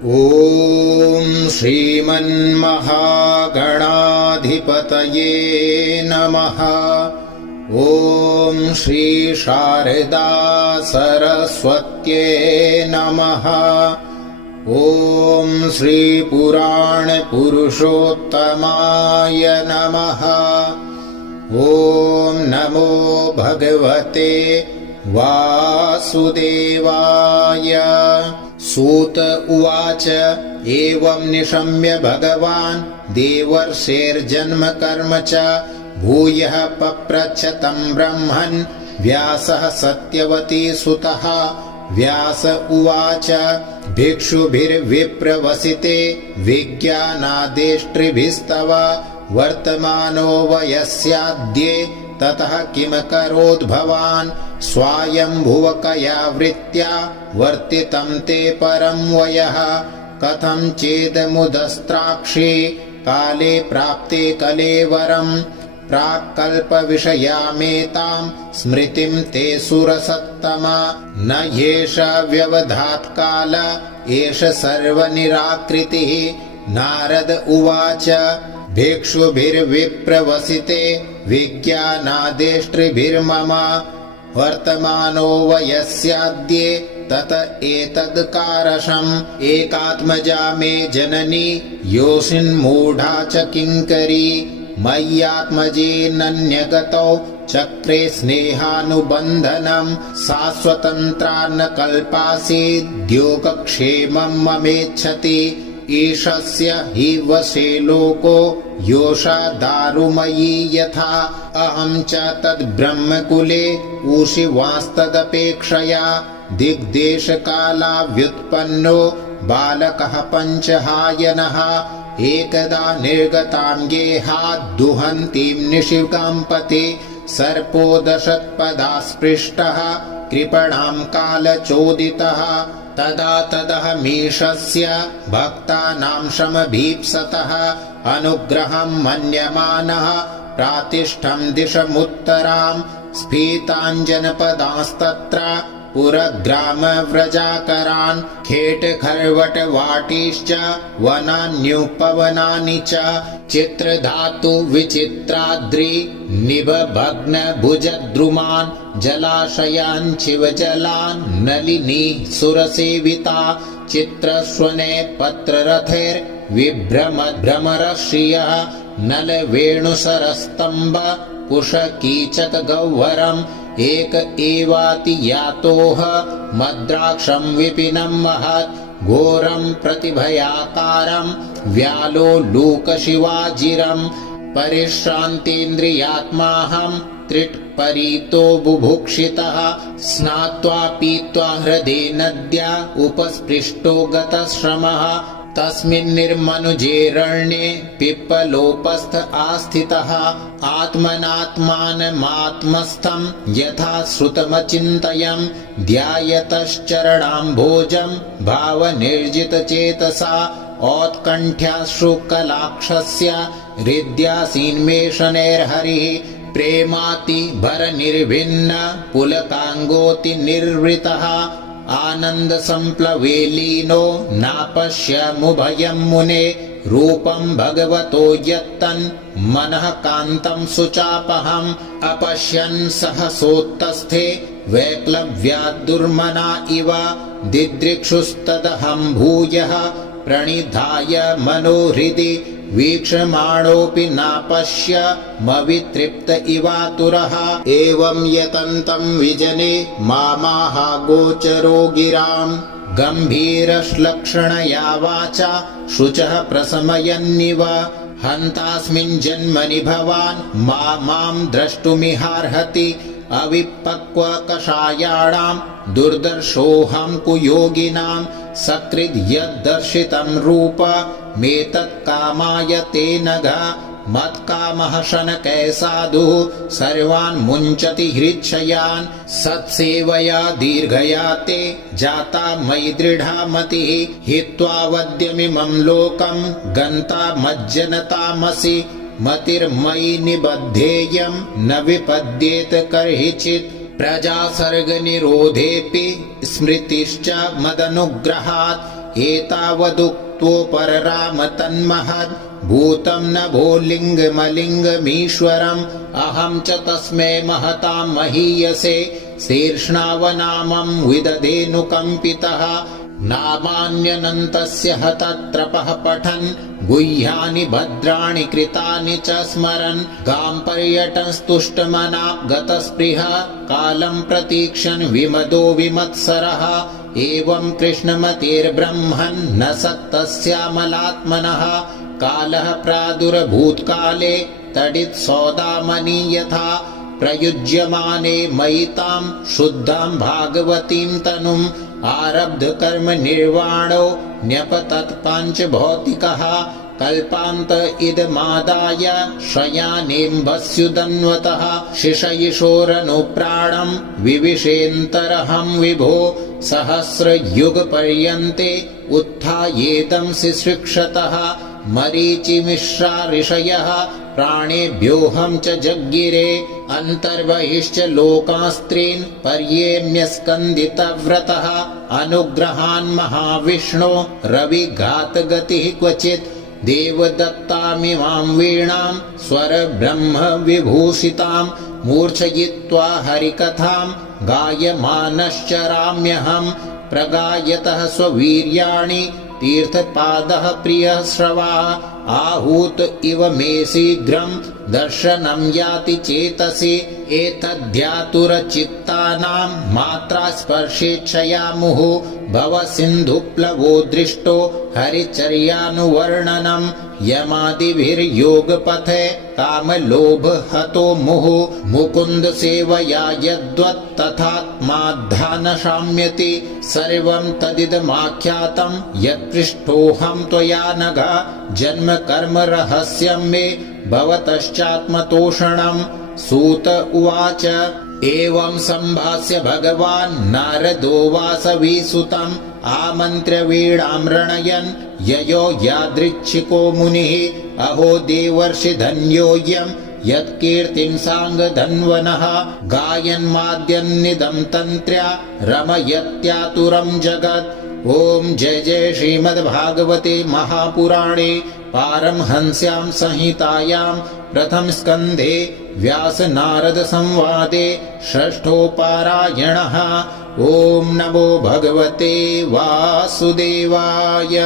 ॐ श्रीमन्महागणाधिपतये नमः। ॐ श्री शारदा सरस्वत्यै नमः। ॐ श्री पुराणपुरुषोत्तमाय नमः। ॐ नमो भगवते वासुदेवाय। सूत उवाच एवं निशम्य भगवान् देवर्षेर्जन्म कर्म च भूयः पप्रच्छ तं ब्रह्मन् व्यासः सत्यवती सुतः। व्यास उवाच भिक्षुभिर्विप्रवसिते विज्ञानादेष्ट्रिभिस्तव वर्तमानो वयस्याद्ये ततः किम करोत् भवान् स्वायम्भुवकया वृत्त्या वर्तितं ते परं वयः कथं चेदमुदस्त्राक्षे काले प्राप्ते कलेवरम् प्राक्कल्पविषयामेतां स्मृतिं ते सुरसत्तमा न ह्येष व्यवधात् काल एष सर्वनिराकृतिः। नारद उवाच भिक्षुभिर्विप्रवसिते विज्ञानादेष्ट्रिभिर्मम वर्तमानो वयस्याद्ये तत एतद्कारशम् एकात्मजा मे जननी योषिन्मूढा च किङ्करी मय्यात्मजेनन्यगतौ चक्रे स्नेहानुबन्धनम् सा स्वतन्त्रा न कल्पासीद्योगक्षेमम् ममेच्छति ईशस्य हि वशे लोको योषा दारुमयी यथा अहं च तद्ब्रह्मकुले ऊषिवांस्तदपेक्षया दिग्देशकालाव्युत्पन्नो बालकः पञ्चहायनः एकदा निर्गतां गेहाद्दुहन्तीं निशिकाम्पते सर्पो दशत्पदा स्पृष्टः कृपणां कालचोदितः तदा तदहमीशस्य भक्तानां शमभीप्सतः अनुग्रहं मन्यमानः प्रातिष्ठं दिशमुत्तरां स्फीताञ्जनपदांस्तत्र पुरग्रामव्रजाकरान् खेटखर्वटवाटीश्च वनान्युपवनानि च चित्रधातु विचित्राद्रि निबभग्नभुजद्रुमान् जलाशयान् शिवजलान् नलिनी सुरसेविता चित्रस्वने पत्ररथैर्विभ्रमद्भ्रमरश्रियः नलवेणुसरस्तम्भ कुशकीचकगह्वरम् एक एवाति यातोह मद्राक्षं विपिनं महत् घोरं प्रतिभयाकारं व्यालोलूकशिवाजिरं परिश्रान्तेन्द्रियात्माहं त्रिट्परीतो बुभुक्षितः स्नात्वा पीत्वा हृदे नद्या उपस्पृष्टो गतश्रमः तस्मिन् निर्मनुजेरण्ये पिप्पलोपस्थ आस्थितः आत्मनात्मानमात्मस्थं यथा श्रुतमचिन्तयन् ध्यायतश्चरणाम्भोजं भावनिर्जितचेतसा औत्कण्ठ्याश्रुकलाक्षस्य हृद्यासीन्मेषणैर्हरिः प्रेमाति भरनिर्भिन्न पुलकाङ्गोति निर्वृतः आनंद संप्लवे लीनो नापश्यमुभयं मुने रूपं भगवतो यत्तन् मनः कान्तं सुचापहम् अपश्यन् सहसोत्तस्थे वैक्लव्याद्दुर्मना इव दिदृक्षुस्तदहं भूयः प्रणिधाय मनोहृदि वीक्षमाणोऽपि नापश्य मवितृप्त इवातुरः एवं यतन्तं विजने मामाह गोचरो गिराम् गम्भीरश्लक्षणया वाचा शुचः प्रशमयन्निव हन्तास्मिन् जन्मनि भवान् मां द्रष्टुमिहार्हति अविपक्वकषायाणां दुर्दर्शोऽहं कुयोगिनां सकृद् यद्दर्शितं रूप मेतत्कामाय ते नघ मत्कामः शनकै साधुः सर्वान् मुञ्चति हृच्छयान् सत्सेवया दीर्घया ते जाता मयि दृढा मतिः हित्वा वद्यमिमं लोकं गन्ता मज्जनतामसि मतिर्मयि निबद्धेयं न विपद्येत कर्हिचित् प्रजासर्गनिरोधेऽपि स्मृतिश्च मदनुग्रहात् एतावदुक्तोपरराम तन्महद् भूतं नभो लिङ्गमलिङ्गमीश्वरम् अहं च तस्मै महतां महीयसे शीर्ष्णावनामं विदधेनुकम्पितः नामान्यनन्तस्य हतत्रपः पठन् गुह्यानि भद्राणि कृतानि च स्मरन् गां पर्यटनस्तुष्टमनाः गतस्पृहः कालं प्रतीक्षन् विमदो विमत्सरः एवं कृष्णमतिर्ब्रह्मन् न सक्तस्यामलात्मनः कालः प्रादुरभूत्काले तडित्सौदामनि यथा प्रयुज्यमाने मयि तां शुद्धां भागवतीं तनुम् आरब्धकर्म निर्वाणो न्यपतत् पाञ्चभौतिकः कल्पान्त इदमादाय शयानेऽम्भस्युदन्वतः शिशयिशोरनुप्राणं विविशेऽन्तरहं विभो सहस्रयुगपर्यन्ते उत्थायेदं शिशिक्षतः मरीचिमिश्रा ऋषयः प्राणेभ्योऽहं च जज्ञिरे अन्तर्बहिश्च लोकास्त्रीन् पर्येम्यस्कन्दितव्रतः अनुग्रहान् महाविष्णो रविघातगतिः क्वचित् देवदत्तामिमां वीणां स्वरब्रह्म विभूषितां मूर्छयित्वा हरिकथां गायमानश्चराम्यहं प्रगायतः स्ववीर्याणि तीर्थपादः प्रियः श्रवा आहूत इव मे शीघ्रं दर्शनं याति चेतसि एतद्ध्यातुरचित्तानां मात्रा स्पर्शेच्छया मुहुः भवसिन्धुप्लवो दृष्टो हरिचर्यानुवर्णनं यमादिभिर्योगपथे कामलोभ हतो मुहुः मुकुन्द सेवया यद्वत् तथात्माद्धानशाम्यति सर्वं तदिदमाख्यातं यत्पृष्टोऽहं त्वया नघ जन्म कर्म रहस्यं मे भवतश्चात्मतोषणम् सूत उवाच एवं सम्भाष्य भगवान् नारदो वासवीसुतम् आमन्त्र्य वीणां रणयन् ययो यादृच्छिको मुनिः अहो देवर्षि धन्योऽयं यत्कीर्तिं साङ्गधन्वनः गायन्माद्यन्निदं तन्त्र्या रमयत्यातुरं जगत् ॐ जय जय श्रीमद्भागवते महापुराणे पारमहंस्यां संहितायां प्रथमस्कन्धे व्यासनारदसंवादे षष्ठोपारायणः। ॐ नमो भगवते वासुदेवाय।